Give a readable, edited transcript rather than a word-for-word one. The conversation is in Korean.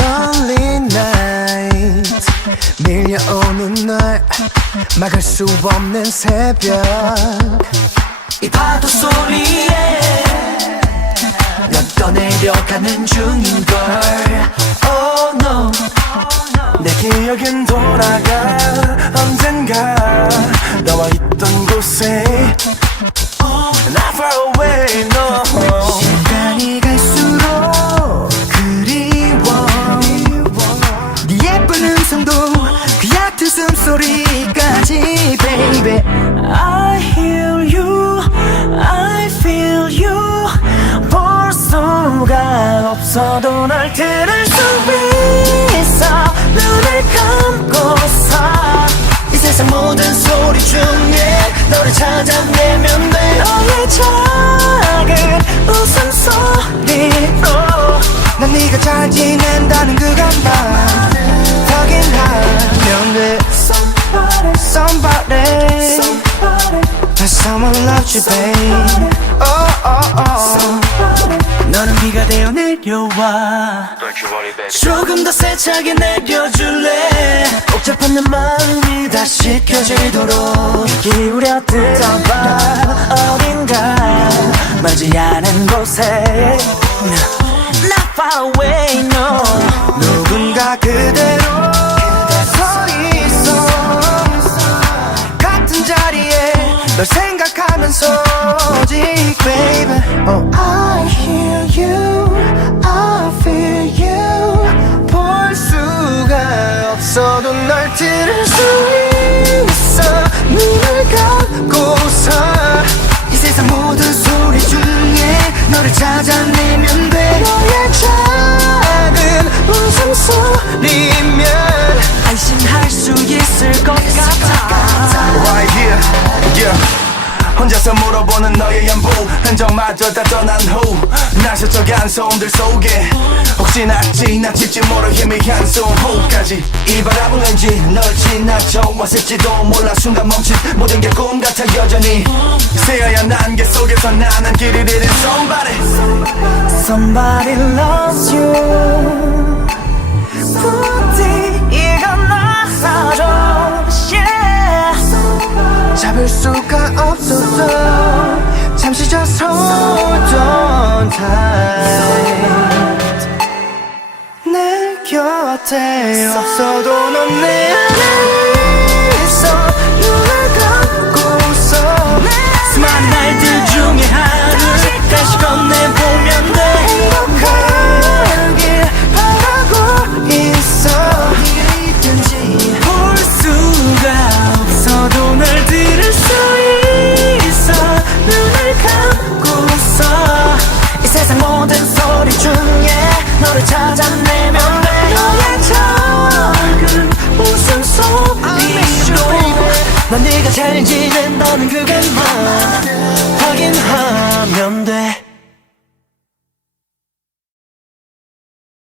lonely night 밀려오는 날 막을 수 없는 새벽 이 파도 소리에 몇 번 내려가는 중인걸. Oh no, 내 기억은 돌아가 언젠가 너와 있던 곳에 Not far away no 시간이 갈수록 그리워 네 예쁜 음성도 그 얕은 숨소리까지 baby I hear you I feel you 볼 수가 없어도 널 들을 수 있어 눈을 감고서 이 세상 모든 소리 중에 너를 찾아내면 돼 너의 작은 웃음소리로 난 네가 잘 지낸다는 그것만 확인하면 돼 Somebody Someone loves you babe Oh oh oh 너는 비가 되어 내려와 조금 더 세차게 내려줄래 복잡한 내 마음이 다시 켜지도록 기울여 들어봐 어딘가 멀지 않은 곳에 Not far away no 누군가 그대로 서 있어 같은 자리에 널 생각하면서 오직 baby Oh I hear you I feel you 볼 수가 없어도 널 들을 수 있어 눈을 감고서 이 세상 모든 소리 중에 너를 찾아내면 돼 너의 작은 웃음소리면 안심할 수 있을 것 같아 Right here, yeah. 혼자서 물어보는 너의 연보 흔적마저 다 떠난 후 날 스쳐간 소음들 속에 혹시나 지나칠지 모를 희미한 소음호까지 이 바람은 왠지 널 지나쳐 왔을지도 몰라 순간 멈춘 모든 게 꿈 같아 여전히 새하얀 안개 속에서 나는 길을 잃은 Somebody loves you 부디 이건 나서줘 yeah. 잡을 수가 없어서 잠시 just hold on tight 내 곁에 없어도 넌 내 안에 있어 눈을 감고서 수많은 날들 중에 하루 다시 건네보면 돼 행복하길 바라고 있어 네가 있든지 볼 수가 없어도 널 들을 수 있어 눈을 감고서 이 세상 모든 소리 중에 너를 찾아내면 돼 너의 작은 웃음소리로 난 네가 잘 지낸다는 그것만 확인하면 돼